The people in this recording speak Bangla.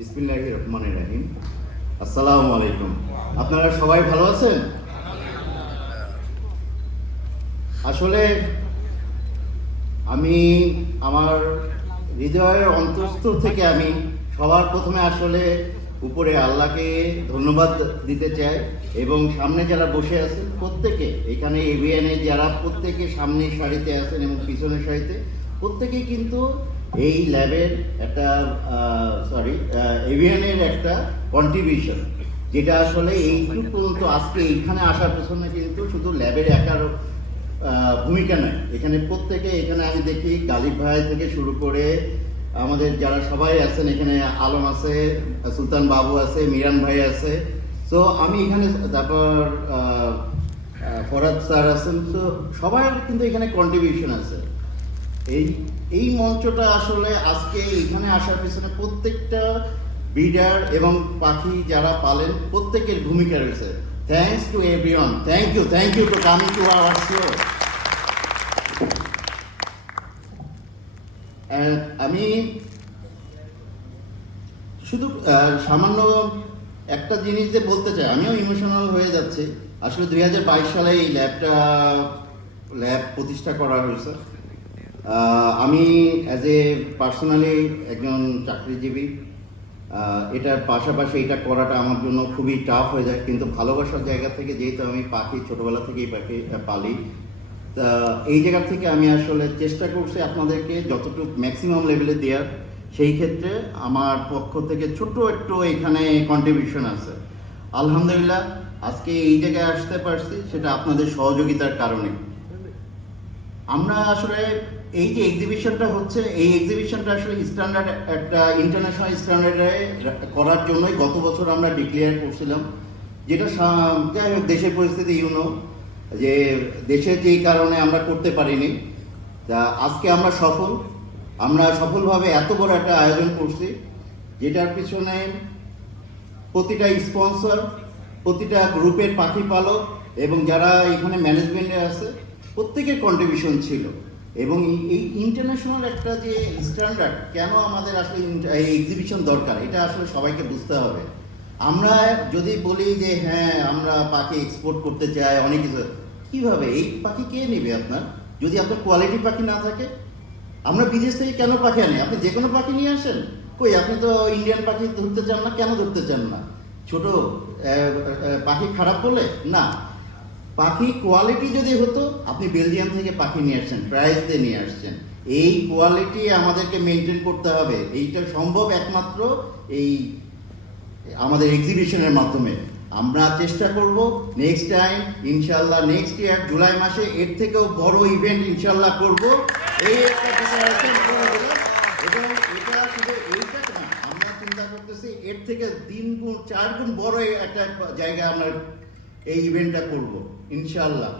বিসমিল্লাহির রহমানির রহিম। আসসালামু আলাইকুম। আপনারা সবাই ভালো আছেন? আসলে আমি আমার হৃদয়ের অন্তঃস্থল থেকে আমি সবার প্রথমে আসলে উপরে আল্লাহকে ধন্যবাদ দিতে চাই এবং সামনে যারা বসে আছেন প্রত্যেকে, এখানে এভিএনে যারা প্রত্যেকে সামনে সারিতে আছেন এবং পিছনের সারিতে প্রত্যেকেই কিন্তু এই ল্যাবের একটা এভিএনের একটা কন্ট্রিবিউশন, যেটা আসলে এইটুকু পর্যন্ত আজকে এইখানে আসার পেছনে কিন্তু শুধু ল্যাবের একার ভূমিকা নয়। এখানে প্রত্যেকে, এখানে আমি দেখি গালিব ভাই থেকে শুরু করে আমাদের যারা সবাই আছেন, এখানে আলম আছে, সুলতান বাবু আছে, মিরান ভাই আছে। সো আমি এখানে, তারপর ফরাদ স্যার আছেন। তো সবার কিন্তু এখানে কন্ট্রিবিউশন আছে। এই মঞ্চটা আসলে আজকে এখানে আসার পিছনে প্রত্যেকটা ব্রিডার এবং পাখি যারা পালেন প্রত্যেকের ভূমিকা রয়েছে। Thanks to everyone. Thank you to coming to our show. আমি শুধু সামান্য একটা জিনিস যে বলতে চাই, আমিও ইমোশনাল হয়ে যাচ্ছি। আসলে 2022 সালে এই ল্যাব প্রতিষ্ঠা করা হয়েছে। আমি অ্যাজ এ পার্সোনালি একজন চাকরিজীবী, এটার পাশাপাশি এটা করাটা আমার জন্য খুবই টাফ হয়ে যায়, কিন্তু ভালোবাসার জায়গা থেকে, যেহেতু আমি পাখি ছোটোবেলা থেকেই পাখি পালি, তা এই জায়গা থেকে আমি আসলে চেষ্টা করছি আপনাদেরকে যতটুকু ম্যাক্সিমাম লেভেলে দেওয়ার। সেই ক্ষেত্রে আমার পক্ষ থেকে ছোট্ট একটু এখানে কন্ট্রিবিউশন আছে। আলহামদুলিল্লাহ আজকে এই জায়গায় আসতে পারছি, সেটা আপনাদের সহযোগিতার কারণে। আমরা আসলে এই যে এক্সিবিশনটা হচ্ছে, এই এক্সিবিশনটা আসলে স্ট্যান্ডার্ড, একটা ইন্টারন্যাশনাল স্ট্যান্ডার্ডে করার জন্যই গত বছর আমরা ডিক্লেয়ার করছিলাম, যেটা যাই হোক দেশের পরিস্থিতি যে দেশের যেই কারণে আমরা করতে পারিনি। তা আজকে আমরা সফলভাবে এত বড় একটা আয়োজন করছি, যেটার পিছনে প্রতিটা স্পন্সর, প্রতিটা গ্রুপের পাখি পালক এবং যারা এখানে ম্যানেজমেন্টে আছে প্রত্যেকের কন্ট্রিবিউশন ছিল। এবং এই ইন্টারন্যাশনাল একটা যে স্ট্যান্ডার্ড, কেন আমাদের আসলে এই এক্সিবিশন দরকার, এটা আসলে সবাইকে বুঝতে হবে। আমরা যদি বলি যে হ্যাঁ আমরা পাখি এক্সপোর্ট করতে চাই অনেক কিছু, কীভাবে এই পাখি কে নেবে আপনার, যদি আপনার কোয়ালিটি পাখি না থাকে? আমরা বিদেশ থেকে কেন পাখি আনি? আপনি যে কোনো পাখি নিয়ে আসেন, কই আপনি তো ইন্ডিয়ান পাখি ধরতে চান না, কেন ধরতে চান না? ছোট পাখি খারাপ বলে না, পাখি কোয়ালিটি যদি হতো, আপনি বেলজিয়াম থেকে পাখি নিয়ে আসছেন, প্রাইস দিয়ে নিয়ে আসছেন। এই কোয়ালিটি আমাদেরকে মেনটেন করতে হবে। এইটা সম্ভব একমাত্র এই আমাদের এক্সিবিশনের মাধ্যমে। আমরা চেষ্টা করব নেক্সট টাইম ইনশাল্লাহ, নেক্সট ইয়ার জুলাই মাসে এর থেকেও বড় ইভেন্ট ইনশাল্লাহ করব। এই একটা প্রিপারেশন করে দিলাম। এবং এটা শুধু এইটা না, আমরা চিন্তা করতেছি এর থেকে 3 গুণ 4 গুণ বড় একটা জায়গায় আমরা এই ইভেন্টটা করব ইনশাল্লাহ।